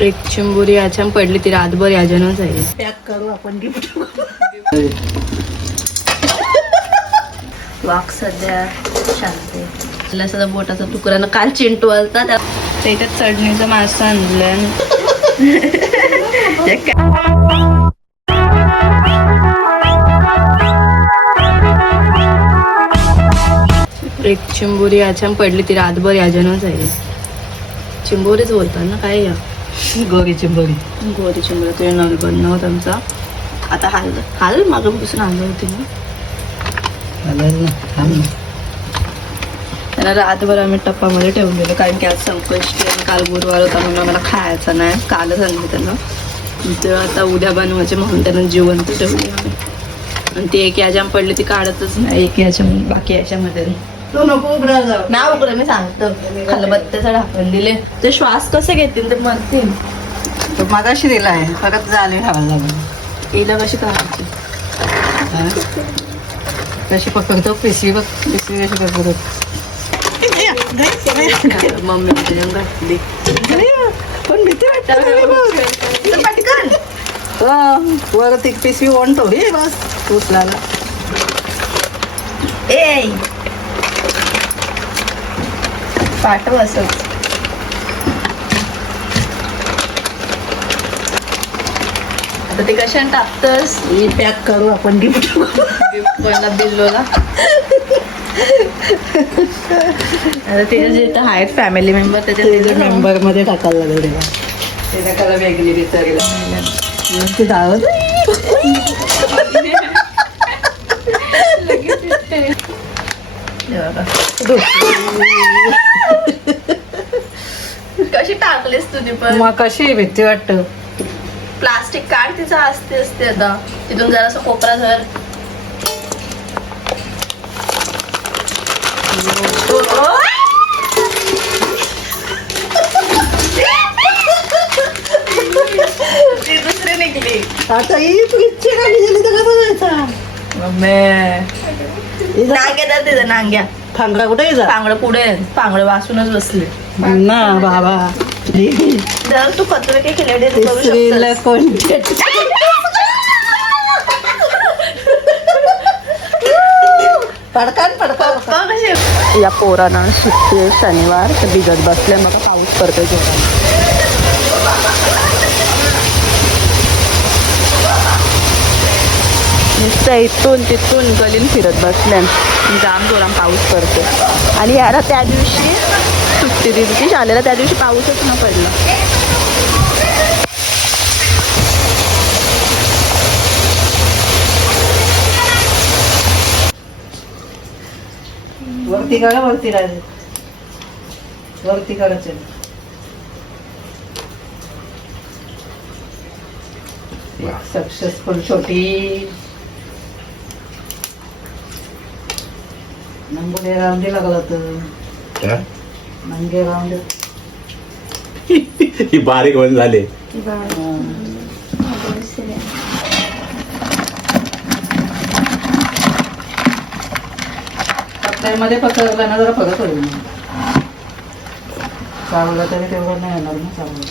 एक चिंबोरी याच्या पडली ती रातभर याच्यानंच आहे. पॅक करू आपण गिफ्ट. वाक सध्या शांत आहे. सध्या बोटाचा तुकड्यानं काल चिंटू आलता त्याच्यात चढणीचं मासं आणलं. एक चिंबोरी याच्या पडली ती रातभर याच्यानंच आहे. चिंबोरीच बोलतात ना काय या गोरी चिंबोरी. गोरी चिंबोरी ते नल बनणं होतं आमचा. आता हाल मागपासून आलं होती ना त्याला रातभर आम्ही टप्पामध्ये ठेवून दिलं कारण की आज संकष्टी आणि काल गुरुवार होता म्हणून आम्हाला खायचं नाही. कालच आणलं त्यांना तर आता उद्या बनवायचे म्हणून त्यांना जिवंत ठेवली आम्ही. आणि ती एक याच्या पडली ती काढतच नाही. एक याच्या बाकी याच्यामध्ये ना उघडं मी सांगतो खलबत्त्याचं ढाकण दिले ते श्वास कसे घेतील ते मरतील. तो मागाशी दिला आहे परत झाले हवा लागून. हिला कशी करायची कशी पकडतो पिशवी बघ पिशवी कशी पकडतो. मम्मी घातली पण भीती वाटत वरती पिशवी ओणतो हे बस उचलाला. ए पाठव असं आता ते कशाने टाकतस. ही पॅक करू आपण गिफ्ट. पहिला दिलोला आता ते जे इथं आहेत फॅमिली मेंबर त्याच्या मेंबर मध्ये टाकायला लागेल तेव्हा त्याच्या कला वेगळी विचारला ती धावत कशी टाकलीस तुझी पण मग कशी भीती वाटत. प्लास्टिक काढ तिचं असते असते आता तिथून जरासं कोपरा धर. ती दुसरी निघली आता ही इच्छा खाली झाली तर कसं जायचा. नांग्या तर तिथं नांग्या फांगडा कुठे जा पांगड पुढे पांगड वासूनच बसले ना बाबा. जर तू कचरे काही केले तिसरीला कोणते पडकान पडका या पोरांना सुट्टी आहे शनिवार तर बिघत बसले मग पाऊस पडतोय जोरात. नुसतं इथून तिथून गलीन फिरत बसल्या जाम जोरात पाऊस पडतो. आणि याला त्या दिवशी सुट्टी दिली ती शाळेला त्या दिवशी पाऊसच न पडला. वरती काढा वरती राहिले वरती काढायचं. सक्सेसफुल छोटी नंबर राऊंड लागला तर नंगे राऊंड ही बारीक वन झाले. मध्ये पकडला ना जरा फरक होईल. चावला तरी तेवढं नाही येणार ना चावलं.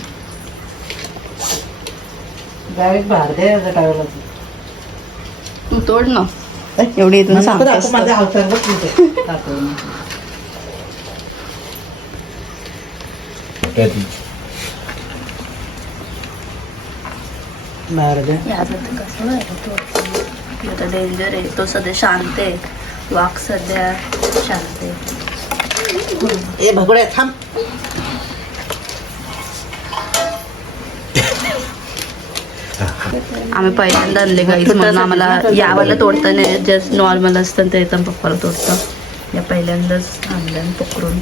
डायरेक्ट बाहेर दे टाळला तू तोड ना एवढी इथून सांगतेस माझा अवतार बघ बाहेर दे. आता डेंजर आहे तो सध्या शांत आहे. वाक सध्या शांत आहे. ए भगोड्या थांब. आम्ही पहिल्यांदा आणले गाईस म्हणून आम्हाला यावाला तोडता नाही जस्ट नॉर्मल असतं ते एकदम पप्पाला तोडतं. या पहिल्यांदाच आणलं पकडून.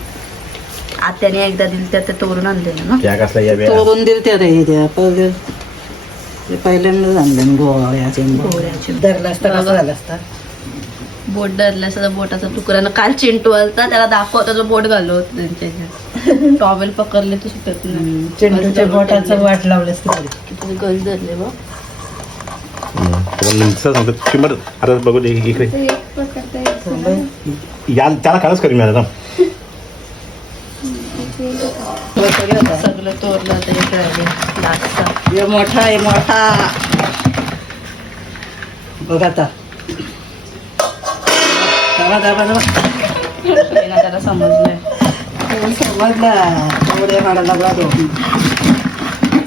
आत्याने एकदा दिली त्या तोडून आणले ना तोडून दिल त्या रे त्या पहिल्यांदाच आणलं गोळ्याचे धरला असता कसं झालं असता. बोट धरल्या सध्या बोटाचा तुकड्यानं काल चिंटू आलता त्याला दाखवता जो बोट घालवत त्यांच्या टॉवेल पकडले तर सुटत नाही. चिंटूच्या बोटाचं वाट लावलं किती गज धरले बघ. आता बघू दे इकडे त्याला कालच करीन मॅडम. सगळं तोरलं आता एक राहिले. हे मोठा आहे मोठा. बघ आता त्याला समजलंय. समजला तेवढे माडा लागला तो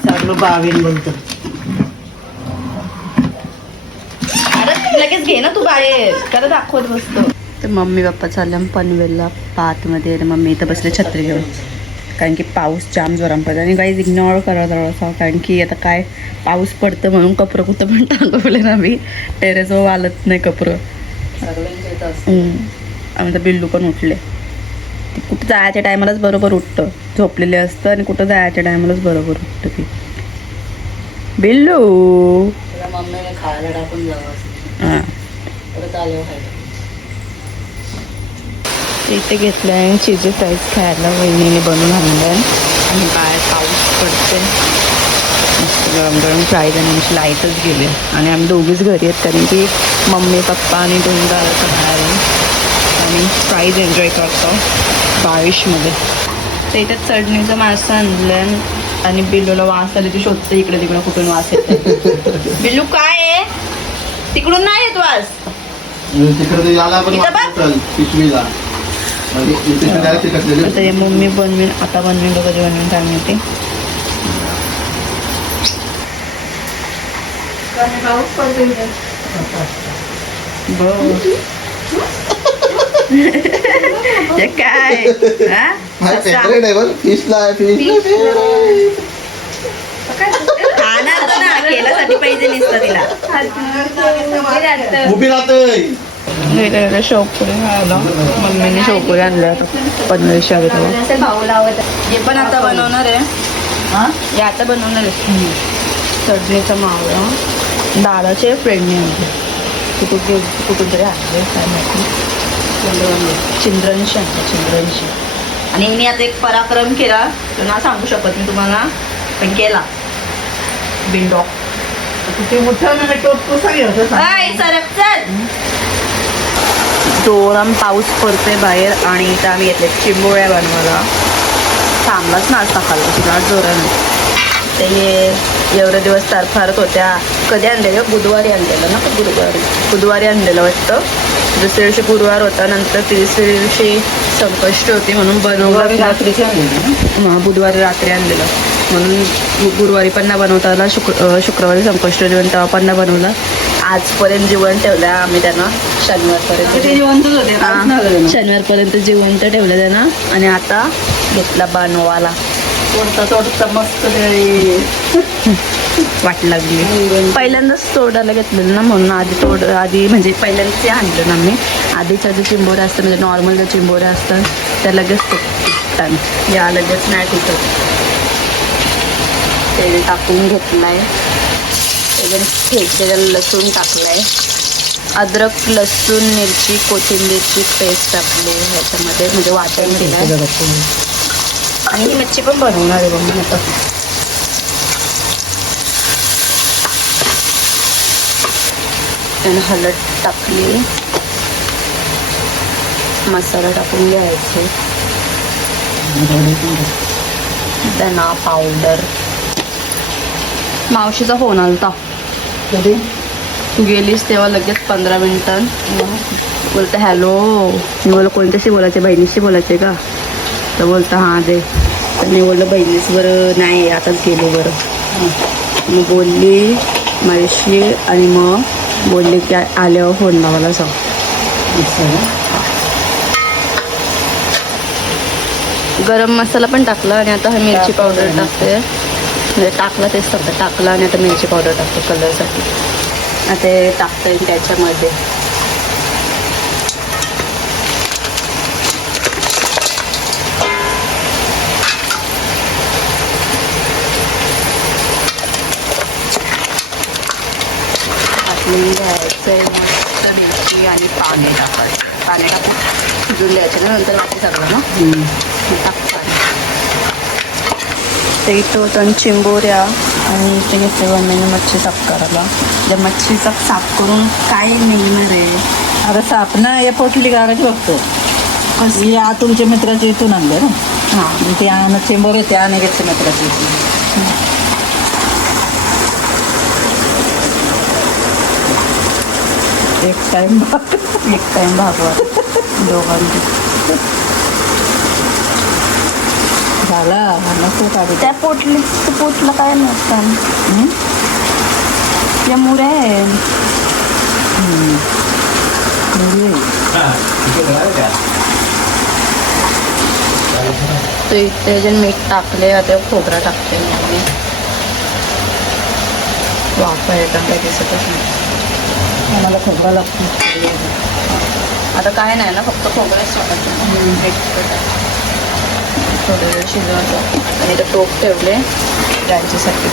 चांगलं बावीन बोलतो. अरे लगेच घे ना तू बाहेर, त्याला दाखवत बसतो. तर मम्मी पप्पा चालल्या पनवेलला पातमध्ये. मम्मी इथं बसले छत्री घेऊन, कारण की पाऊस जाम जोरात पडतो. आणि काही इग्नोर करा थोडासा, कारण की आता काय पाऊस पडतं म्हणून कपडं कुठं पण टांगवले ना मी. टेरेसवर आलत नाही कपडं. आमचं बिल्लू पण उठले. ते कुठं जायच्या टायमालाच बरोबर उठतं, झोपलेले असतं आणि कुठं जायच्या टायमालाच बरोबर उठतं ती. बिल्लू मम्मीने खायला टाकून जावं हां परत आल्यावर खायला. इथे घेतलं आहे चिजी फ्राईज खायला, वहिनीने बनवून आणलं आहे. आणि बाहेर पाऊस पडते, मस्त गरम गरम फ्राईज. आणि आमची लाईटच गेली आणि आम्ही दोघीच घरी आहेत, कारण की मम्मी पप्पा आणि दोन दादाचं बाहेर आहे. आणि फ्राईज एन्जॉय करतो बारिशमध्ये. तर इथे चटणीचं मासं आणलं आणि बिल्लूला वास आले, ती शोधते इकडे तिकडे कुठून वास येते. बिल्लू काय आहे, तिकडून नाही येत वास. तिकडे याला पण इथं बघ. वाटतं पिशवीला म्हणजे इथे डायरेक्ट कटलेले आता हे मम्मी बनवेन, आता बनवेन कधी बनवेन काय माहिती. पाऊस पडतो हे काय हा? ससा. फेवरेट आहे बरं फिशला फिश खाणार तर ना, केल्यासाठी पाहिजे नसतं तिला. उभी राहतोय. वेगवेगळे शेवपुरी खायला मम्मीने शेवपुरी आणल्या पनवेल शहराला. हे पण आता बनवणार आहे. हा हे आता बनवणार आहे चटणीचा मावळा. दादाचे फ्रेंडने आणले, कुठून तरी आणले काय माहिती. चिंद्रनशी आणलं, चिंद्रनशी. आणि मी आता एक पराक्रम केला, तर ना सांगू शकत मी तुम्हाला, पण केला. बिंडो ते मोठं ना टोप कसा घ्यायचं सरक चल. जोराम पाऊस पडतोय बाहेर आणि इथं आम्ही घेतले चिंबोळ्या बनवायला. चांगलाच नाश्ता खाल्ला तुला जोराने. ते एवढे दिवस तर फारच होत्या. कधी आणलेलं, बुधवारी आणलेलं ना, बुधवारी आणलेलं वाटतं. दुसऱ्या दिवशी गुरुवार होता, नंतर तिसऱ्या दिवशी संकष्टी होती म्हणून बनवलं. रात्रीच्या बुधवारी रात्री आणलेलं म्हणून गुरुवारी पण नाही बनवता आला. शुक्रवारी संकष्टी जेवण तेव्हा पण नाही बनवलं. आजपर्यंत जेवण ठेवलं आम्ही त्यांना शनिवारपर्यंत. जिवंतच होते हां, शनिवारपर्यंत जिवंत ठेवलं त्यांना. आणि आता घेतला बनवाला. तोडता मस्त वाट लागली. पहिल्यांदाच तोडायला घेतलेलं ना, म्हणून आधी म्हणजे पहिल्यांदाच ते आणलं ना मी. आधीच्या जे चिंबोऱ्या असतात म्हणजे नॉर्मल ज्या चिंबोऱ्या असतात त्या लगेच तुटतात, या लगेच नाही तुटत. तेल टाकून घेतलाय, एकदम ठेचलेलं लसूण टाकलाय, अद्रक लसूण मिरची कोथिंबीरची पेस्ट टाकली ह्याच्यामध्ये, म्हणजे वाटण केलं. आणि ही मच्छी पण बनवणार आहे बघ मी आता. त्यानं हळद टाकली, मसाला टाकून घ्यायचे, धना पावडर. मावशीचा फोन आलता, कधी तू गेलीस तेव्हा लगेच 15 मिनिटांत. बोलते हॅलो. मी बोललं कोणत्याशी बोलायचे, बहिणीशी बोलायचे का? तर बोलता हां दे. तर मी बोललं बहिणीस बरं नाही, आताच गेलो बरं. मग बोलली माझ्याशी आणि मग बोलले की आल्यावर फोन लावायला सांग. गरम मसाला पण टाकला आणि आता हा मिरची पावडर टाकते. म्हणजे टाकला तेच फक्त टाकला आणि आता मिरची पावडर टाकते कलरसाठी. आता ते टाकते त्याच्यामध्ये. घ्यायचं मस्त मिरची आणि पाणी टाकायचं. पाणी टाकून शिजून द्यायचं ना, नंतर बाकी सगळं ना टाकतात. ते इथं होतं आणि चिंबोऱ्या आणि इथे घेतले मम्मीने मच्छी साफ करायला. त्या मच्छी साफ करून काय निघणार आहे? अगं साप ना या पोटली गागाची बघतो. या तुमच्या मित्राच्या इथून आणलं ना. हां, ते चेंबर येते आणि घेतल्या मित्राच्या इथून. एक टाइम एक टाइम भागवा दोघांची. झाला नको काढू. त्या पोटलं काय नसतं त्या मुऱ्या आहे. तो इथे जे मीठ टाकले आता खोबरा टाकते मी. वाफा येतात काही दिसतच नाही. मला खोबरा लागतो. आता काय नाही ना फक्त खोबरंच टाकायचं. थोडं वेळ शिजवायचं आणि इथं टोप ठेवले जायच्यासाठी.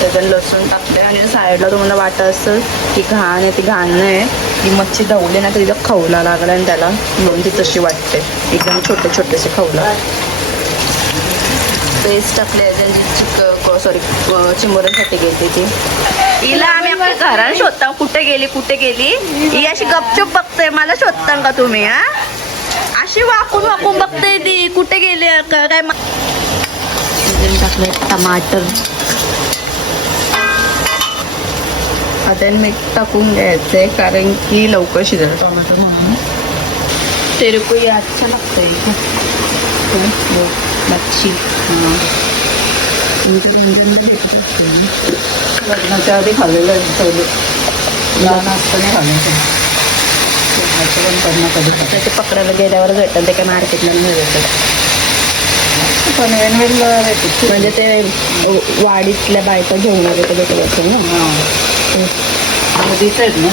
त्याच्यात लसूण टाकले आणि साईडला तुम्हाला वाटत असेल की घाण आहे, ती घाण नाही. ती मच्छी धवली ना तर तिथं खवला लागला आणि त्याला म्हणून ती तशी वाटते. एकदम छोटे छोटेसे खवला. पेस्ट टाकले चिमुऱ्यांसाठी घेते ती. हिला आम्ही आपल्या घरात शोधता कुठे गेली ही अशी गपचूप बघते. मला शोधता का तुम्ही? हा अशी वाकून बघते ती कुठे गेली काय. टाकले टमाटर आता मीठ टाकून घ्यायचंय कारण की लवकर शिजेल. टोमॅटो तेरे को ये अच्छा लगता है मच्छी. लग्नाच्या आधी खाल्लेलं आहे पहिले. लहान असताना खाल्लं. पण करणं कधी खाल्लं. ते पकडायला गेल्यावर भेटतं ते काय मार्केटला नाही भेटत. पण वेनवेलला भेटते. म्हणजे ते वाडीतल्या बायका घेऊन आले तर भेटत ना. दिसत आहेत ना.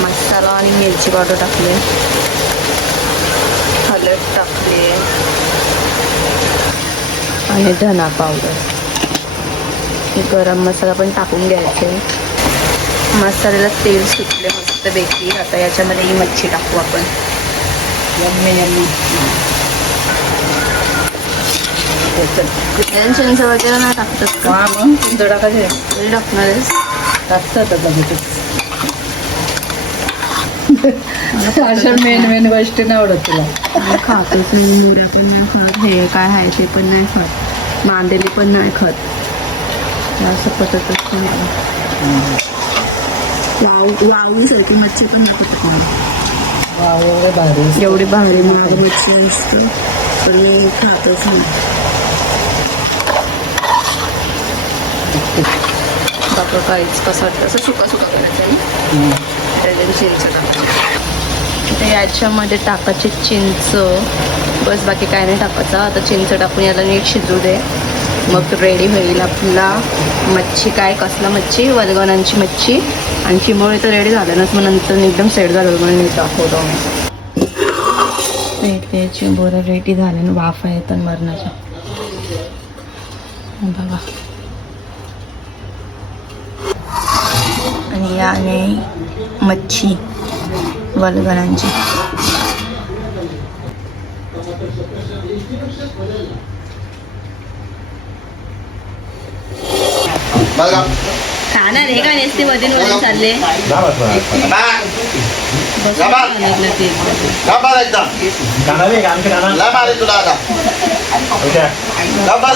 मसाला आणि मिरची पावडर टाकले, हळद टाकले आणि धना पावडर. गरम मसाला पण टाकून घ्यायचे. मसाल्याला तेल सुटले मस्तपैकी. आता याच्यामध्ये ही मच्छी टाकू आपण. यम्मी चिंच वगैरे नाही टाकतात का? हा मग तुमचं टाकायचे तरी टाकणार आहेस? टाकतात आता तिथे. अशा मेन गोष्टी नाही आवडत तुला. मला खातच नाही. मुऱ्या पण नाही खात, हे काय आहे ते पण नाही खात, मांदेली पण नाही खात. असं पटतच पण वावली सारखी मच्छी पण नाही पटत मला. एवढे भारी. एवढी भारी महाग मच्छी असतं पण मी खातच नाही. बापा काहीच कसं वाटतं असं सुका करायचं आहे. त्याच्यात चिंच टाकायचं. ते याच्यामध्ये टाकायची चिंच बस, बाकी काय नाही टाकायचं. आता चिंच टाकून याला नीट शिजू दे. मग रेडी होईल आपला मच्छी. काय कसला मच्छी? वलगणांची मच्छी. आणि चिमोळे तर रेडी झाल्यानंच मग नंतर एकदम सेट झालं म्हणून मी दाखवतो. ते चिंबोरं रेडी झाल्यानं वाफा येतात मरणाच्या. बघा आणि याने मच्छी वलगणांची. खाणार आहे का नेसती मधीन वरून चालले गाणं रे, आमचं गाणं. तुला आता ओके. गप्पा